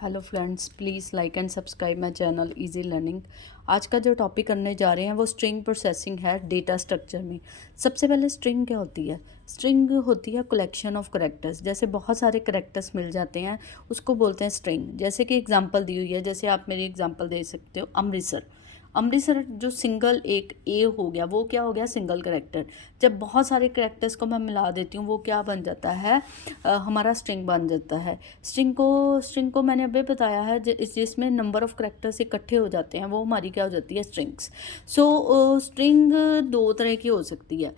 Hello friends, please like and subscribe my channel easy learning. आज का जो topic करने जा रहे हैं वो स्ट्रिंग प्रोसेसिंग है डेटा स्ट्रक्चर में। सबसे पहले स्ट्रिंग क्या होती है? स्ट्रिंग होती है कलेक्शन ऑफ करेक्टर्स। जैसे बहुत सारे करेक्टर्स मिल जाते हैं उसको बोलते हैं स्ट्रिंग। जैसे कि एग्जांपल दी हुई है, जैसे आप मेरी एग्जांपल दे सकते हो अमृतसर। अमृतसर जो सिंगल एक ए हो गया वो क्या हो गया? Single character. जब बहुत सारे करेक्टर्स को मैं मिला देती हूँ वो क्या बन जाता है? हमारा स्ट्रिंग बन जाता है। स्ट्रिंग को मैंने अभी बताया है जिसमें नंबर ऑफ करेक्टर्स इकट्ठे हो जाते हैं वो हमारी क्या हो जाती है? स्ट्रिंग्स। स्ट्रिंग दो तरह की हो सकती है।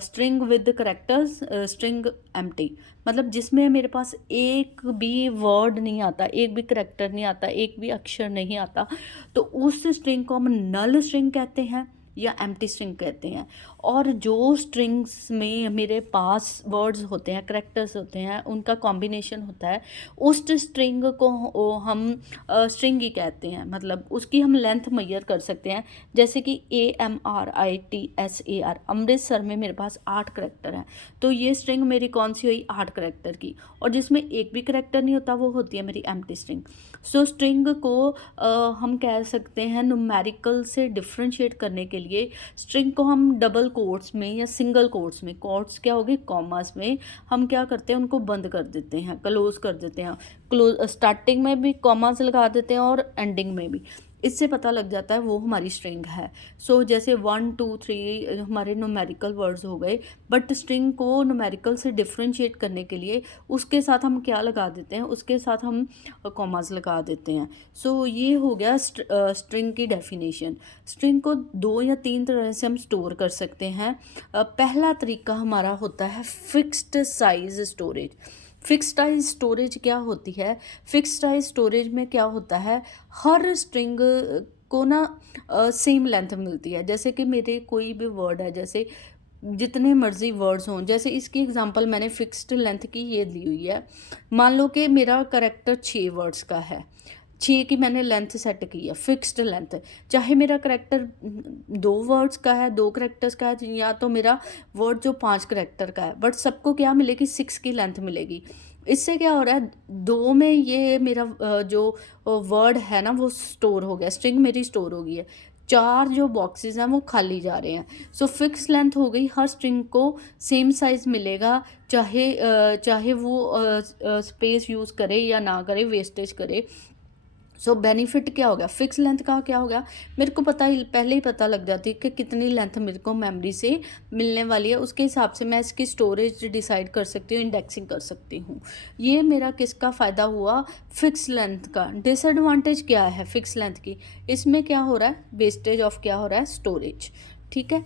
String with characters, string empty, मतलब जिसमें मेरे पास एक भी वर्ड नहीं आता, एक भी करेक्टर नहीं आता, एक भी अक्षर नहीं आता, तो उस स्ट्रिंग को हम नल स्ट्रिंग कहते हैं या एम्प्टी स्ट्रिंग कहते हैं। और जो स्ट्रिंग्स में मेरे पास वर्ड्स होते हैं, करेक्टर्स होते हैं, उनका कॉम्बिनेशन होता है, उस स्ट्रिंग को हम स्ट्रिंग ही कहते हैं। मतलब उसकी हम लेंथ मेजर कर सकते हैं। जैसे कि AMRITSAR, अमृतसर में मेरे पास 8 करेक्टर हैं, तो ये स्ट्रिंग मेरी कौन सी हुई? 8 करेक्टर की। और जिसमें एक भी करेक्टर नहीं होता वो होती है मेरी एम्प्टी स्ट्रिंग। स्ट्रिंग को हम कह सकते हैं न्यूमेरिकल से डिफ्रेंशिएट करने के लिए स्ट्रिंग को हम डबल कोट्स में या सिंगल कोट्स में, कोट्स क्या होगी? कॉमास में, हम क्या करते हैं? उनको बंद कर देते हैं, क्लोज कर देते हैं। स्टार्टिंग में भी कॉमास लगा देते हैं और एंडिंग में भी। इससे पता लग जाता है वो हमारी स्ट्रिंग है। जैसे 1 2 3 हमारे न्यूमेरिकल वर्ड्स हो गए, बट स्ट्रिंग को न्यूमेरिकल से डिफ्रेंशिएट करने के लिए उसके साथ हम क्या लगा देते हैं? उसके साथ हम कॉमास लगा देते हैं। ये हो गया स्ट्रिंग की डेफिनेशन। स्ट्रिंग को 2 या 3 तरह से हम स्टोर कर सकते हैं। पहला तरीका हमारा होता है fixed size storage. Fixed size storage क्या होती है? फिक्स्ड साइज स्टोरेज में क्या होता है? हर स्ट्रिंग को ना सेम लेंथ मिलती है। जैसे कि मेरे कोई भी वर्ड है, जैसे जितने मर्जी वर्ड्स हों, जैसे इसकी एग्जांपल मैंने फिक्स्ड लेंथ की ये ली हुई है। मान लो कि मेरा करेक्टर 6 वर्ड्स का है, 6 की मैंने लेंथ सेट की है, फिक्स्ड लेंथ। चाहे मेरा करेक्टर 2 वर्ड्स का है, 2 करेक्टर्स का है, या तो मेरा वर्ड जो 5 करेक्टर का है, बट सबको क्या मिलेगी? 6 की लेंथ मिलेगी। इससे क्या हो रहा है? 2 में ये मेरा जो वर्ड है ना वो स्टोर हो गया, स्ट्रिंग मेरी स्टोर हो गई है। 4 जो बॉक्सेस हैं वो खाली जा रहे हैं। फिक्स लेंथ हो गई, हर स्ट्रिंग को सेम साइज मिलेगा, चाहे वो स्पेस यूज़ करे या ना करे, वेस्टेज करे। बेनिफिट क्या हो गया? फिक्स लेंथ का क्या हो गया? मेरे को पहले ही पता लग जाती है कि कितनी लेंथ मेरे को मेमोरी से मिलने वाली है। उसके हिसाब से मैं इसकी स्टोरेज डिसाइड कर सकती हूँ, इंडेक्सिंग कर सकती हूँ। ये मेरा किसका फ़ायदा हुआ? फिक्स लेंथ का। डिसएडवांटेज क्या है फिक्स लेंथ की? इसमें क्या हो रहा है? वेस्टेज ऑफ क्या हो रहा है? स्टोरेज। ठीक है।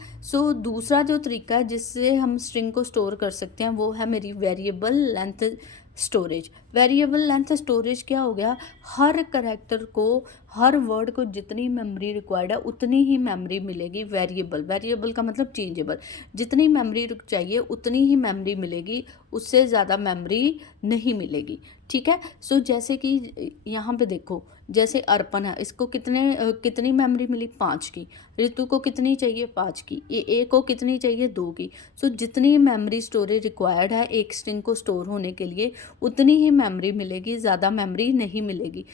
दूसरा जो तरीका है जिससे हम स्ट्रिंग को स्टोर कर सकते हैं वो है मेरी variable length storage. Variable length storage क्या हो गया? हर करेक्टर को, हर वर्ड को जितनी मेमोरी रिक्वायर्ड है उतनी ही मेमोरी मिलेगी। वेरिएबल का मतलब चेंजेबल। जितनी मेमोरी चाहिए उतनी ही मेमोरी मिलेगी, उससे ज़्यादा मेमोरी नहीं मिलेगी। ठीक है। जैसे कि यहाँ पे देखो, जैसे अर्पण है, इसको कितनी मेमोरी मिली? 5 की। ऋतु को कितनी चाहिए? 5 की। ए को कितनी चाहिए? 2 की। जितनी मेमोरी स्टोरेज रिक्वायर्ड है एक स्ट्रिंग को स्टोर होने के लिए उतनी ही मेमोरी मिलेगी, ज़्यादा मेमोरी नहीं मिलेगी।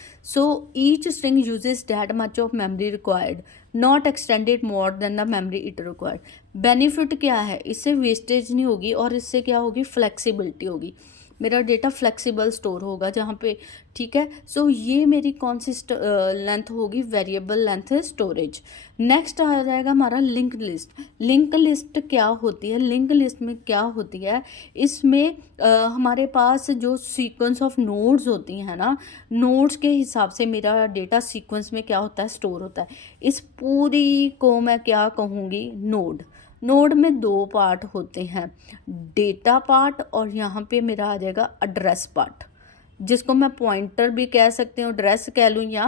Each string uses that much of memory required, not extended more than the memory it required. Benefit क्या है? इससे वेस्टेज नहीं होगी और इससे क्या होगी? फ्लेक्सिबिलिटी होगी। मेरा डेटा फ्लेक्सिबल स्टोर होगा जहाँ पे। ठीक है। ये मेरी कौन सी लेंथ होगी? Variable length storage. नेक्स्ट आ जाएगा हमारा लिंक लिस्ट। लिंक लिस्ट क्या होती है? लिंक लिस्ट में क्या होती है? इसमें हमारे पास जो सीक्वेंस ऑफ नोड्स होती हैं ना, नोड्स के हिसाब से मेरा डेटा सीक्वेंस में क्या होता है? स्टोर होता है। इस पूरी को मैं क्या कहूँगी? नोड। नोड में 2 पार्ट होते हैं, डेटा पार्ट और यहाँ पे मेरा आ जाएगा एड्रेस पार्ट, जिसको मैं पॉइंटर भी कह सकती हूँ, एड्रेस कह लूँ या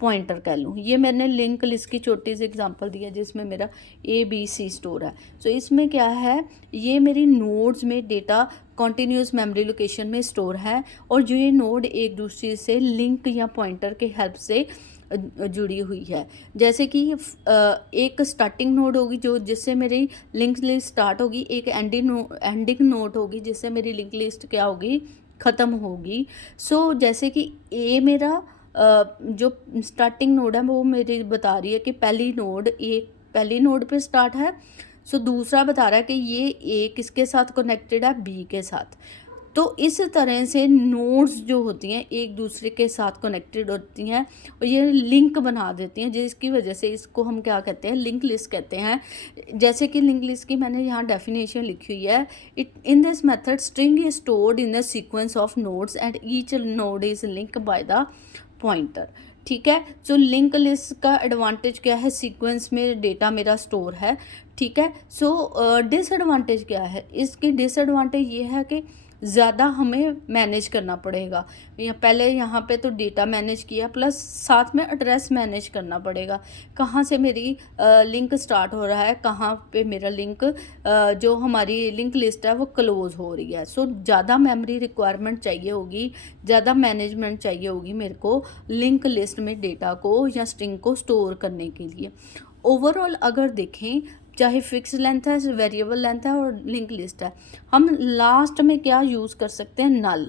पॉइंटर कह लूँ। ये मैंने लिंक लिस्ट की छोटी सी एग्जांपल दी है जिसमें मेरा ABC स्टोर है। इसमें क्या है? ये मेरी नोड्स में डेटा कॉन्टीन्यूस मेमोरी लोकेशन में स्टोर है, और जो ये नोड एक दूसरे से लिंक या पॉइंटर के हेल्प से जुड़ी हुई है। जैसे कि एक स्टार्टिंग नोड होगी जो जिससे मेरी लिंक लिस्ट स्टार्ट होगी, एक एंडिंग नोड होगी जिससे मेरी लिंक लिस्ट क्या होगी? ख़त्म होगी। सो जैसे कि ए मेरा जो स्टार्टिंग नोड है वो मेरी बता रही है कि पहली नोड पे स्टार्ट है। सो दूसरा बता रहा है कि ये ए किसके साथ कनेक्टेड है, बी के साथ। तो इस तरह से नोड्स जो होती हैं एक दूसरे के साथ कनेक्टेड होती हैं और ये लिंक बना देती हैं, जिसकी वजह से इसको हम क्या कहते हैं, लिंक लिस्ट कहते हैं। जैसे कि लिंक लिस्ट की मैंने यहाँ डेफिनेशन लिखी हुई है, it in this method string is stored in a sequence of nodes and each node is link by the pointer. ठीक है, सो लिंक लिस्ट का एडवांटेज क्या है, सीक्वेंस में डेटा मेरा स्टोर है। ठीक है, सो डिसएडवांटेज क्या है, इसकी डिसएडवांटेज ये है कि ज़्यादा हमें मैनेज करना पड़ेगा। पहले यहाँ पे तो डेटा मैनेज किया, प्लस साथ में एड्रेस मैनेज करना पड़ेगा, कहाँ से मेरी लिंक स्टार्ट हो रहा है, कहाँ पे मेरा लिंक जो हमारी लिंक लिस्ट है वो क्लोज हो रही है। सो ज़्यादा मेमोरी रिक्वायरमेंट चाहिए होगी, ज़्यादा मैनेजमेंट चाहिए होगी मेरे को लिंक लिस्ट में डेटा को या स्ट्रिंग को स्टोर करने के लिए। ओवरऑल अगर देखें, चाहे फिक्स लेंथ है, वेरिएबल लेंथ है और लिंक लिस्ट है, हम लास्ट में क्या यूज़ कर सकते हैं, नल।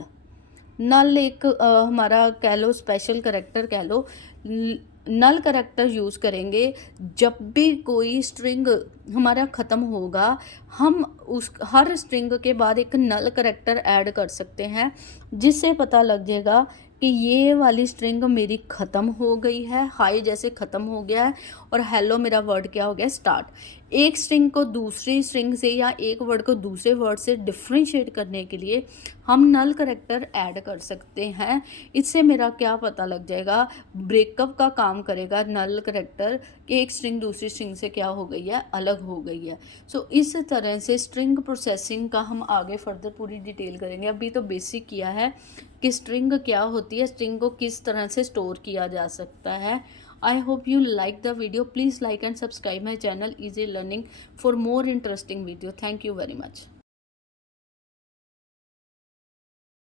नल एक हमारा कह लो स्पेशल करेक्टर कह लो, नल करेक्टर यूज़ करेंगे जब भी कोई स्ट्रिंग हमारा ख़त्म होगा, हम उस हर स्ट्रिंग के बाद एक नल करेक्टर ऐड कर सकते हैं, जिससे पता लग जाएगा कि ये वाली स्ट्रिंग मेरी ख़त्म हो गई है, हाई जैसे ख़त्म हो गया है, और हेलो मेरा वर्ड क्या हो गया, स्टार्ट। एक स्ट्रिंग को दूसरी स्ट्रिंग से या एक वर्ड को दूसरे वर्ड से डिफ्रेंशिएट करने के लिए हम नल करेक्टर ऐड कर सकते हैं। इससे मेरा क्या पता लग जाएगा, ब्रेकअप का काम करेगा नल करेक्टर, कि एक स्ट्रिंग दूसरी स्ट्रिंग से क्या हो गई है, अलग हो गई है। सो इस तरह से स्ट्रिंग प्रोसेसिंग का हम आगे फर्दर पूरी डिटेल करेंगे। अभी तो बेसिक किया है कि स्ट्रिंग क्या होती है, स्ट्रिंग को किस तरह से स्टोर किया जा सकता है। I hope you like the video. Please like and subscribe my channel Easy Learning for more interesting video. Thank you very much.